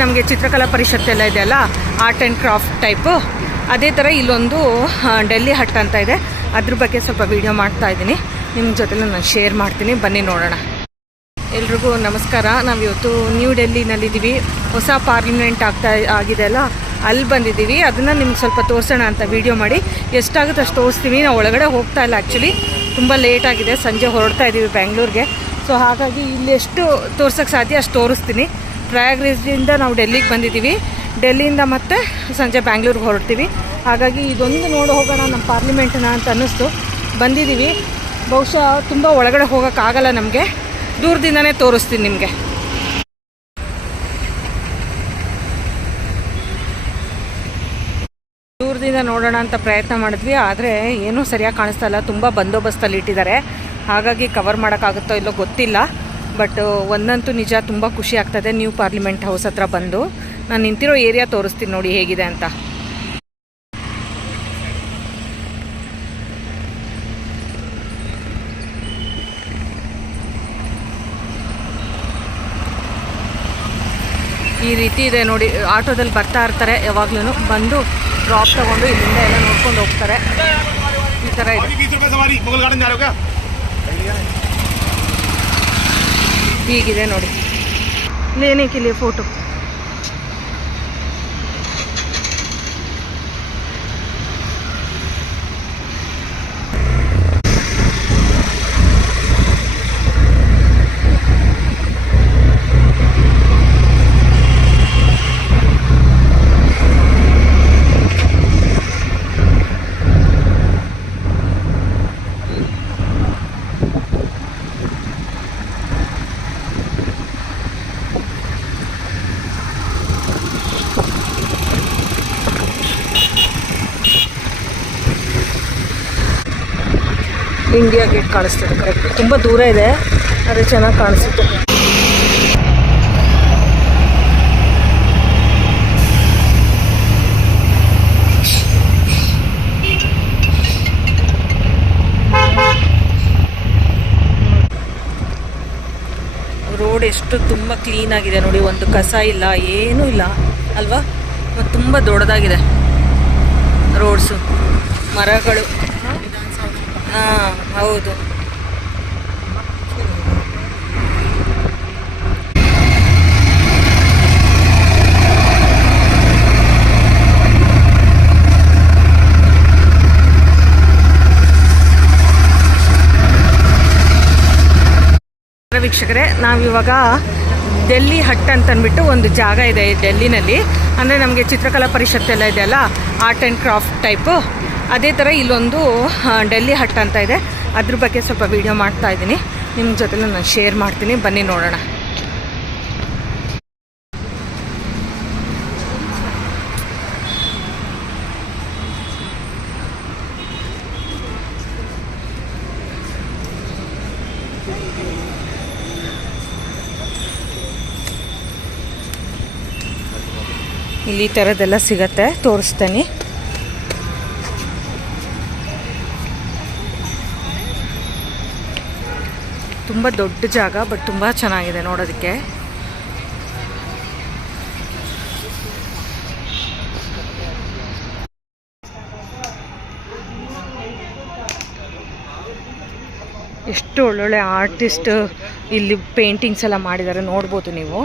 ನಮಗೆ ಚಿತ್ರಕಲಾ ಪರಿಷತ್ ಎಲ್ಲ ಇದೆಯಲ್ಲ ಆರ್ಟ್ ಆ್ಯಂಡ್ ಕ್ರಾಫ್ಟ್ ಟೈಪು ಅದೇ ಥರ ಇಲ್ಲೊಂದು ಡೆಲ್ಲಿ ಹಟ್ ಅಂತ ಇದೆ. ಅದ್ರ ಬಗ್ಗೆ ಸ್ವಲ್ಪ ವೀಡಿಯೋ ಮಾಡ್ತಾ ಇದ್ದೀನಿ. ನಿಮ್ಮ ಜೊತೆಲೂ ನಾನು ಶೇರ್ ಮಾಡ್ತೀನಿ. ಬನ್ನಿ ನೋಡೋಣ. ಎಲ್ರಿಗೂ ನಮಸ್ಕಾರ. ನಾವು ಇವತ್ತು ನ್ಯೂ ಡೆಲ್ಲಿನಲ್ಲಿದ್ದೀವಿ ಹೊಸ ಪಾರ್ಲಿಮೆಂಟ್ ಆಗ್ತಾ, ಆಗಿದೆ ಅಲ್ಲ? ಅಲ್ಲಿ ಬಂದಿದ್ದೀವಿ. ಅದನ್ನು ನಿಮ್ಗೆ ಸ್ವಲ್ಪ ತೋರಿಸೋಣ ಅಂತ ವೀಡಿಯೋ ಮಾಡಿ. ಎಷ್ಟಾಗುತ್ತೆ ಅಷ್ಟು ತೋರಿಸ್ತೀವಿ. ನಾವು ಒಳಗಡೆ ಹೋಗ್ತಾ ಇಲ್ಲ ಆ್ಯಕ್ಚುಲಿ ತುಂಬ ಆಗಿದೆ. ಸಂಜೆ ಹೊರಡ್ತಾ ಇದ್ದೀವಿ ಬೆಂಗಳೂರಿಗೆ ಸೊ ಹಾಗಾಗಿ ಇಲ್ಲಿ ಎಷ್ಟು ತೋರ್ಸೋಕ್ಕೆ ಸಾಧ್ಯ ಅಷ್ಟು ತೋರಿಸ್ತೀನಿ. ಪ್ರಯಾಗ್ರೇಜ್ದಿಂದ ನಾವು ಡೆಲ್ಲಿಗೆ ಬಂದಿದ್ದೀವಿ. ಡೆಲ್ಲಿಯಿಂದ ಮತ್ತೆ ಸಂಜೆ ಬ್ಯಾಂಗ್ಳೂರಿಗೆ ಹೊರಡ್ತೀವಿ. ಹಾಗಾಗಿ ಇದೊಂದು ನೋಡಿ ಹೋಗೋಣ, ನಮ್ಮ ಪಾರ್ಲಿಮೆಂಟನ್ನ ಅಂತ ಅನ್ನಿಸ್ತು. ಬಂದಿದ್ದೀವಿ. ಬಹುಶಃ ತುಂಬ ಒಳಗಡೆ ಹೋಗೋಕ್ಕಾಗಲ್ಲ ನಮಗೆ. ದೂರದಿಂದನೇ ತೋರಿಸ್ತೀನಿ ನಿಮಗೆ. ದೂರದಿಂದ ನೋಡೋಣ ಅಂತ ಪ್ರಯತ್ನ ಮಾಡಿದ್ವಿ. ಆದರೆ ಏನೂ ಸರಿಯಾಗಿ ಕಾಣಿಸ್ತಾ ಇಲ್ಲ. ತುಂಬ ಬಂದೋಬಸ್ತಲ್ಲಿ ಇಟ್ಟಿದ್ದಾರೆ. ಹಾಗಾಗಿ ಕವರ್ ಮಾಡೋಕ್ಕಾಗುತ್ತೋ ಇಲ್ಲೋ ಗೊತ್ತಿಲ್ಲ. ಬಟ್ ಒಂದಂತೂ ನಿಜ, ತುಂಬ ಖುಷಿ ಆಗ್ತದೆ ನ್ಯೂ ಪಾರ್ಲಿಮೆಂಟ್ ಹೌಸ್ ಹತ್ರ ಬಂದು. ನಾನು ನಿಂತಿರೋ ಏರಿಯಾ ತೋರಿಸ್ತೀನಿ ನೋಡಿ ಹೇಗಿದೆ ಅಂತ. ಈ ರೀತಿ ಇದೆ ನೋಡಿ, ಆಟೋದಲ್ಲಿ ಬರ್ತಾ ಇರ್ತಾರೆ ಯಾವಾಗ್ಲೂ ಬಂದು ಡ್ರಾಪ್ ತಗೊಂಡು ಇಲ್ಲಿಂದ ಎಲ್ಲ ನೋಡ್ಕೊಂಡು ಹೋಗ್ತಾರೆ. ಈ ಥರ ಇದೆ. ಹೀಗಿದೆ ನೋಡಿ. ಇಲ್ಲಿ ಏನಕ್ಕೆ ಇಲ್ಲಿ ಫೋಟೋ ಕಾಣಿಸ್ತದೆ. ಕರೆಕ್ಟ್ ತುಂಬ ದೂರ ಇದೆ. ಆದರೆ ಚೆನ್ನಾಗಿ ಕಾಣಿಸುತ್ತೆ. ರೋಡ್ ಎಷ್ಟು ತುಂಬ ಕ್ಲೀನ್ ಆಗಿದೆ ನೋಡಿ. ಒಂದು ಕಸ ಇಲ್ಲ, ಏನೂ ಇಲ್ಲ. ಅಲ್ವಾ? ತುಂಬ ದೊಡ್ಡದಾಗಿದೆ. ರೋಡ್ಸು ಮರಗಳು. ಹಾಂ, ಹೌದು. ವೀಕ್ಷಕರೇ ನಾವಿವಾಗ ಡೆಲ್ಲಿ ಹಟ್ ಅಂತ ಅಂದ್ಬಿಟ್ಟು ಒಂದು ಜಾಗ ಇದೆ ಡೆಲ್ಲಿನಲ್ಲಿ ಅಂದರೆ ನಮಗೆ ಚಿತ್ರಕಲಾ ಪರಿಷತ್ ಎಲ್ಲ ಇದೆಯಲ್ಲ, ಆರ್ಟ್ ಆ್ಯಂಡ್ ಕ್ರಾಫ್ಟ್ ಟೈಪು. ಅದೇ ಥರ ಇಲ್ಲೊಂದು ಡೆಲ್ಲಿ ಹಟ್ ಅಂತ ಇದೆ. ಅದ್ರ ಬಗ್ಗೆ ಸ್ವಲ್ಪ ವೀಡಿಯೋ ಮಾಡ್ತಾ ಇದ್ದೀನಿ. ನಿಮ್ಮ ಜೊತೆಲೂ ನಾನು ಶೇರ್ ಮಾಡ್ತೀನಿ. ಬನ್ನಿ ನೋಡೋಣ. ಇಲ್ಲಿ ಈ ಥರದ್ದೆಲ್ಲ ಸಿಗತ್ತೆ. ತೋರಿಸ್ತೀನಿ. ತುಂಬ ದೊಡ್ಡ ಜಾಗ ಬಟ್ ತುಂಬ ಚೆನ್ನಾಗಿದೆ ನೋಡೋದಕ್ಕೆ. ಎಷ್ಟು ಒಳ್ಳೊಳ್ಳೆ ಆರ್ಟಿಸ್ಟ್ ಇಲ್ಲಿ ಪೇಂಟಿಂಗ್ಸ್ ಎಲ್ಲ ಮಾಡಿದ್ದಾರೆ ನೋಡ್ಬೋದು ನೀವು.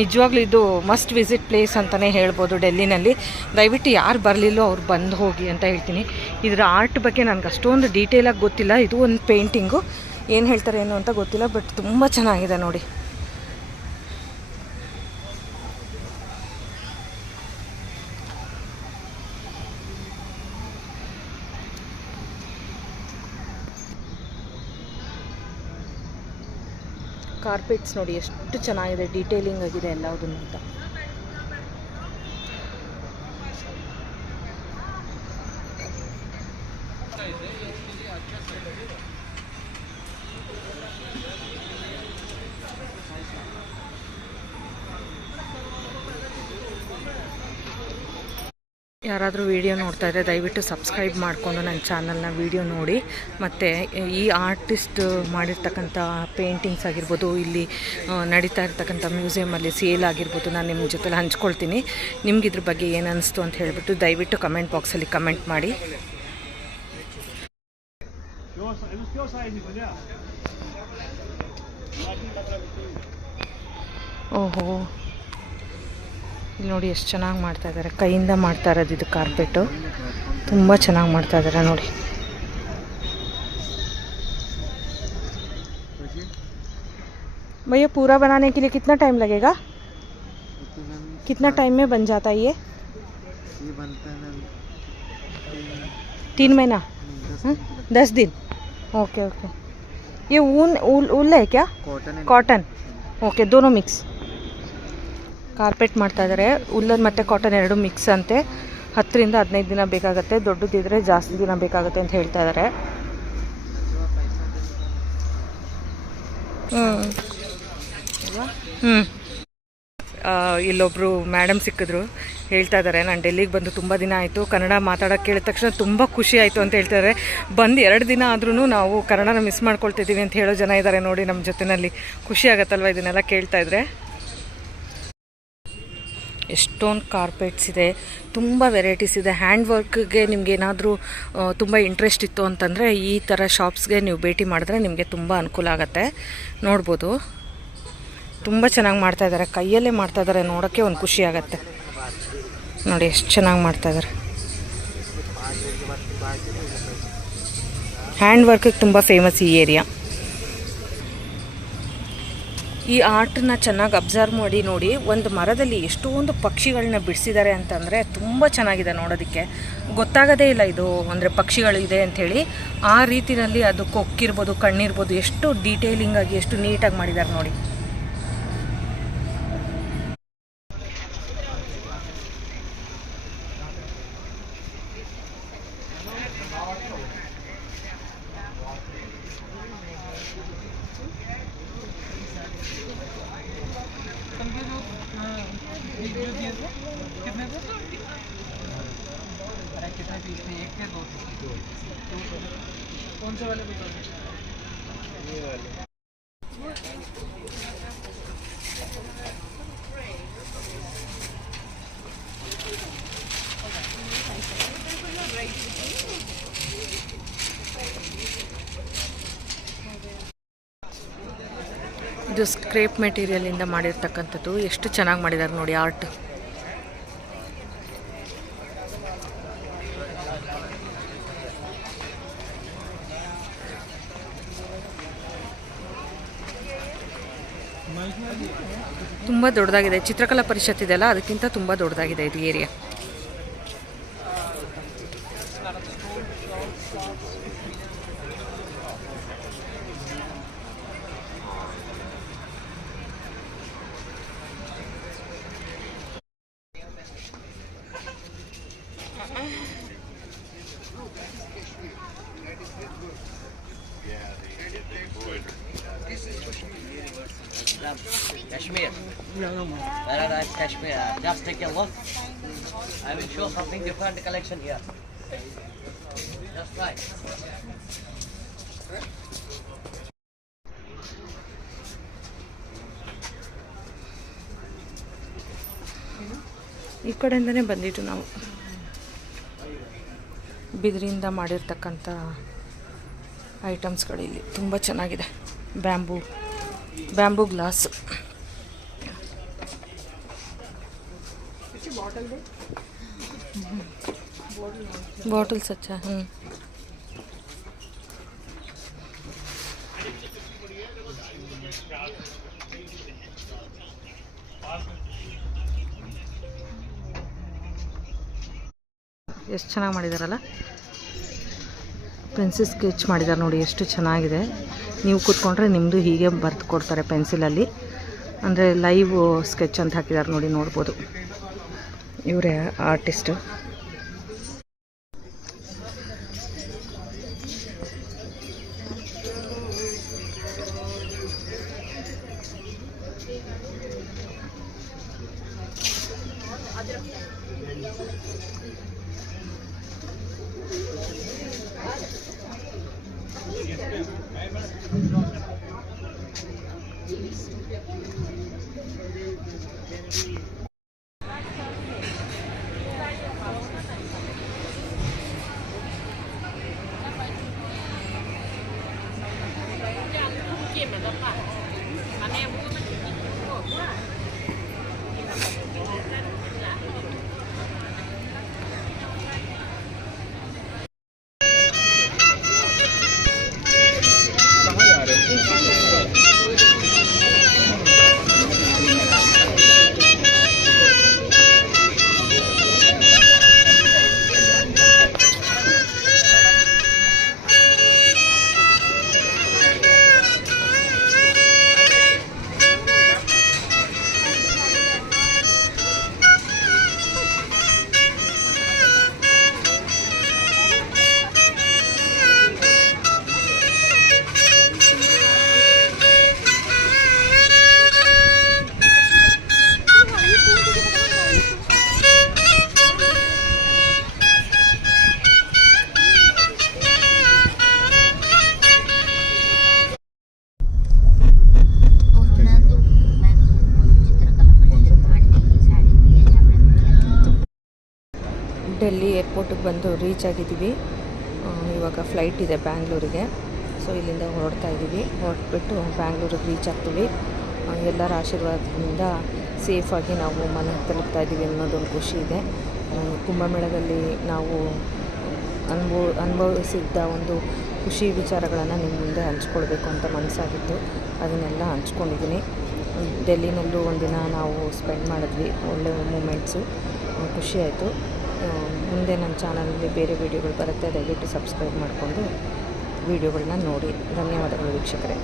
ನಿಜವಾಗ್ಲೂ ಇದು ಮಸ್ಟ್ ವಿಸಿಟ್ ಪ್ಲೇಸ್ ಅಂತಲೇ ಹೇಳ್ಬೋದು ಡೆಲ್ಲಿನಲ್ಲಿ. ದಯವಿಟ್ಟು ಯಾರು ಬರಲಿಲ್ಲೋ ಅವ್ರು ಬಂದು ಹೋಗಿ ಅಂತ ಹೇಳ್ತೀನಿ. ಇದರ ಆರ್ಟ್ ಬಗ್ಗೆ ನನಗೆ ಅಷ್ಟೊಂದು ಡೀಟೇಲಾಗಿ ಗೊತ್ತಿಲ್ಲ. ಇದು ಒಂದು ಪೇಂಟಿಂಗು ಏನು ಹೇಳ್ತಾರೆ ಏನು ಅಂತ ಗೊತ್ತಿಲ್ಲ ಬಟ್ ತುಂಬ ಚೆನ್ನಾಗಿದೆ ನೋಡಿ. ಕಾರ್ಪೆಟ್ಸ್ ನೋಡಿ, ಎಷ್ಟು ಚೆನ್ನಾಗಿದೆ ಡೀಟೇಲಿಂಗ್ ಆಗಿದೆ ಎಲ್ಲದನ್ನು ಅಂತ. ಯಾರಾದರೂ ವೀಡಿಯೋ ನೋಡ್ತಾ ಇದ್ದರೆ ದಯವಿಟ್ಟು ಸಬ್ಸ್ಕ್ರೈಬ್ ಮಾಡಿಕೊಂಡು ನನ್ನ ಚಾನಲ್ನ ವೀಡಿಯೋ ನೋಡಿ. ಮತ್ತು, ಈ ಆರ್ಟಿಸ್ಟ್ ಮಾಡಿರ್ತಕ್ಕಂಥ ಪೇಂಟಿಂಗ್ಸ್ ಆಗಿರ್ಬೋದು, ಇಲ್ಲಿ ನಡೀತಾ ಇರ್ತಕ್ಕಂಥ ಮ್ಯೂಸಿಯಮಲ್ಲಿ ಸೇಲ್ ಆಗಿರ್ಬೋದು, ನಾನು ನಿಮ್ಮ ಜೊತೆಲಿ ಹಂಚ್ಕೊಳ್ತೀನಿ. ನಿಮ್ಗೆ ಇದ್ರ ಬಗ್ಗೆ ಏನು ಅನಿಸ್ತು ಅಂತ ಹೇಳಿಬಿಟ್ಟು ದಯವಿಟ್ಟು ಕಮೆಂಟ್ ಬಾಕ್ಸಲ್ಲಿ ಕಮೆಂಟ್ ಮಾಡಿ. ಓಹೋ. ಇಲ್ಲಿ ನೋಡಿ ಎಷ್ಟು ಚೆನ್ನಾಗಿ ಮಾಡ್ತಾ ಇದ್ದಾರೆ ಕೈಯಿಂದ ಮಾಡ್ತಾ ಇರೋದು ಇದು ಕಾರ್ಪೆಟು ತುಂಬ ಚೆನ್ನಾಗಿ ಮಾಡ್ತಾ ಇದ್ದಾರೆ ನೋಡಿ भैया पूरा बनाने के लिए कितना टाइम लगेगा तो मैम कितना टाइम में बन जाता है ये ये बनता है मैम तीन महीना दस हाँ? दस दिन ओके ओके ये ऊन ऊल ऊल है क्या कॉटन ಕಾಟನ್ ಓಕೆ ದೋನೋ ಮಿಕ್ಸ್ ಕಾರ್ಪೆಟ್ ಮಾಡ್ತಾ ಇದ್ದಾರೆ ಉಲ್ಲನ್ ಮತ್ತು ಕಾಟನ್ ಎರಡು ಮಿಕ್ಸ್ ಅಂತೆ. ಹತ್ತರಿಂದ ಹದಿನೈದು ದಿನ ಬೇಕಾಗುತ್ತೆ. ದೊಡ್ಡದಿದ್ದರೆ ಜಾಸ್ತಿ ದಿನ ಬೇಕಾಗುತ್ತೆ ಅಂತ ಹೇಳ್ತಾ ಇದ್ದಾರೆ ಇಲ್ಲೊಬ್ಬರು ಮೇಡಮ್ ಸಿಕ್ಕಿದ್ರು. ಹೇಳ್ತಾ ಇದ್ದಾರೆ ನಾನು ಡೆಲ್ಲಿಗೆ ಬಂದು ತುಂಬ ದಿನ ಆಯಿತು. ಕನ್ನಡ ಮಾತಾಡೋಕ್ಕೆ ಕೇಳಿದ ತಕ್ಷಣ ತುಂಬ ಖುಷಿ ಆಯಿತು ಅಂತ ಹೇಳ್ತಾರೆ ಬಂದು ಎರಡು ದಿನ ಆದ್ರೂ ನಾವು ಕನ್ನಡನ ಮಿಸ್ ಮಾಡ್ಕೊಳ್ತಿದ್ದೀವಿ ಅಂತ ಹೇಳೋ ಜನ ಇದ್ದಾರೆ ನೋಡಿ ನಮ್ಮ ಜೊತೆಯಲ್ಲಿ ಖುಷಿ ಆಗತ್ತಲ್ವ ಇದನ್ನೆಲ್ಲ ಕೇಳ್ತಾ ಇದ್ರೆ? ಎಷ್ಟೊಂದು ಕಾರ್ಪೆಟ್ಸ್ ಇದೆ, ತುಂಬ ವೆರೈಟೀಸ್ ಇದೆ. ಹ್ಯಾಂಡ್ ವರ್ಕ್ಗೆ ನಿಮ್ಗೆ ಏನಾದರೂ ತುಂಬ ಇಂಟ್ರೆಸ್ಟ್ ಇತ್ತು ಅಂತಂದರೆ ಈ ಥರ ಶಾಪ್ಸ್ಗೆ ನೀವು ಭೇಟಿ ಮಾಡಿದ್ರೆ ನಿಮಗೆ ತುಂಬ ಅನುಕೂಲ ಆಗುತ್ತೆ. ನೋಡ್ಬೋದು. ತುಂಬ ಚೆನ್ನಾಗಿ ಮಾಡ್ತಾ ಇದ್ದಾರೆ ಕೈಯಲ್ಲೇ ಮಾಡ್ತಾ ಇದ್ದಾರೆ ನೋಡೋಕ್ಕೆ ಒಂದು ಖುಷಿ ಆಗುತ್ತೆ. ನೋಡಿ ಎಷ್ಟು ಚೆನ್ನಾಗಿ ಮಾಡ್ತಾ ಇದ್ದಾರೆ ಹ್ಯಾಂಡ್ ವರ್ಕಿಗೆ ತುಂಬ ಫೇಮಸ್ ಈ ಏರಿಯಾ ಈ ಆರ್ಟನ್ನ ಚೆನ್ನಾಗಿ ಅಬ್ಸರ್ವ್ ಮಾಡಿ ನೋಡಿ ಒಂದು ಮರದಲ್ಲಿ ಎಷ್ಟೊಂದು ಪಕ್ಷಿಗಳನ್ನ ಬಿಡಿಸಿದ್ದಾರೆ ಅಂತಂದರೆ ತುಂಬ ಚೆನ್ನಾಗಿದೆ ನೋಡೋದಕ್ಕೆ. ಗೊತ್ತಾಗೋದೇ ಇಲ್ಲ ಇದು ಅಂದರೆ ಪಕ್ಷಿಗಳು ಇದೆ ಅಂಥೇಳಿ. ಆ ರೀತಿಯಲ್ಲಿ ಅದು ಕೊಕ್ಕಿರ್ಬೋದು, ಕಣ್ಣಿರ್ಬೋದು, ಎಷ್ಟು ಡೀಟೇಲಿಂಗಾಗಿ ಎಷ್ಟು ನೀಟಾಗಿ ಮಾಡಿದ್ದಾರೆ ನೋಡಿ. ಇದು ಸ್ಕ್ರೇಪ್ ಮೆಟೀರಿಯಲಿಂದ ಮಾಡಿರ್ತಕ್ಕಂಥದ್ದು. ಎಷ್ಟು ಚೆನ್ನಾಗಿ ಮಾಡಿದ್ದಾರೆ ನೋಡಿ ಆರ್ಟ್ ತುಂಬ ದೊಡ್ಡದಾಗಿದೆ. ಚಿತ್ರಕಲಾ ಪರಿಷತ್ ಇದೆಯಲ್ಲ ಅದಕ್ಕಿಂತ ತುಂಬ ದೊಡ್ಡದಾಗಿದೆ ಇದು area. Kashmir. Paradise Kashmir. Just take a look. I will show something different collection here. Just try. ಈ ಕಡೆಯಿಂದನೇ ಬಂದಿತ್ತು ನಾವು ಬಿದಿರಿಂದ ಮಾಡಿರ್ತಕ್ಕಂಥ ಐಟಮ್ಸ್ಗಳಿಲ್ಲಿ ತುಂಬ ಚೆನ್ನಾಗಿದೆ ಬ್ಯಾಂಬೂ ಬ್ಯಾಂಬೂ ಗ್ಲಾಸ್ ಬಾಟಲ್ಸ್ ಅಚ್ಚ ಹ್ಞೂ ಎಷ್ಟು ಚೆನ್ನಾಗಿ ಮಾಡಿದಾರಲ್ಲ? ಪೆನ್ಸಿಲ್ ಸ್ಕೆಚ್ ಮಾಡಿದ್ದಾರೆ ನೋಡಿ, ಎಷ್ಟು ಚೆನ್ನಾಗಿದೆ. ನೀವು ಕೂತ್ಕೊಂಡ್ರೆ ನಿಮ್ಮದು ಹೀಗೆ ಬರೆದು ಕೊಡ್ತಾರೆ ಪೆನ್ಸಿಲಲ್ಲಿ. ಅಂದರೆ ಲೈವ್ ಸ್ಕೆಚ್ ಅಂತ ಹಾಕಿದ್ದಾರೆ ನೋಡಿ ನೋಡ್ಬೋದು. ಇವರೇ ಆರ್ಟಿಸ್ಟು ಡೆಲ್ಲಿ ಏರ್ಪೋರ್ಟಿಗೆ ಬಂದು ರೀಚ್ ಆಗಿದ್ದೀವಿ. ಇವಾಗ ಫ್ಲೈಟ್ ಇದೆ ಬ್ಯಾಂಗ್ಳೂರಿಗೆ ಸೊ ಇಲ್ಲಿಂದ ಹೊರಡ್ತಾ ಇದ್ದೀವಿ. ಹೊರಟ್ಬಿಟ್ಟು ಬ್ಯಾಂಗ್ಳೂರಿಗೆ ರೀಚ್ ಆಗ್ತೀವಿ. ಎಲ್ಲರ ಆಶೀರ್ವಾದದಿಂದ ಸೇಫಾಗಿ ನಾವು ಮನೆ ತಲುಪ್ತಾ ಇದ್ದೀವಿ ಅನ್ನೋದೊಂದು ಖುಷಿ ಇದೆ. ಕುಂಭಮೇಳದಲ್ಲಿ ನಾವು ಅನುಭವ, ಅನುಭವಿಸಿದ್ದ ಒಂದು ಖುಷಿ ವಿಚಾರಗಳನ್ನು ನಿಮ್ಮ ಮುಂದೆ ಹಂಚ್ಕೊಳ್ಬೇಕು ಅಂತ ಮನಸ್ಸಾಗಿತ್ತು. ಅದನ್ನೆಲ್ಲ ಹಂಚ್ಕೊಂಡಿದ್ದೀನಿ. ಡೆಲ್ಲಿನಲ್ಲೂ ಒಂದಿನ ನಾವು ಸ್ಪೆಂಡ್ ಮಾಡಿದ್ವಿ. ಒಳ್ಳೆ ಮೂಮೆಂಟ್ಸು ಖುಷಿಯಾಯಿತು ಮುಂದೆ ನನ್ನ ಚಾನಲಲ್ಲಿ ಬೇರೆ ವೀಡಿಯೋಗಳು ಬರುತ್ತೆ ದಯವಿಟ್ಟು ಸಬ್ಸ್ಕ್ರೈಬ್ ಮಾಡಿಕೊಂಡು ವೀಡಿಯೋಗಳನ್ನ ನೋಡಿ. ಧನ್ಯವಾದಗಳು ವೀಕ್ಷಕರೇ.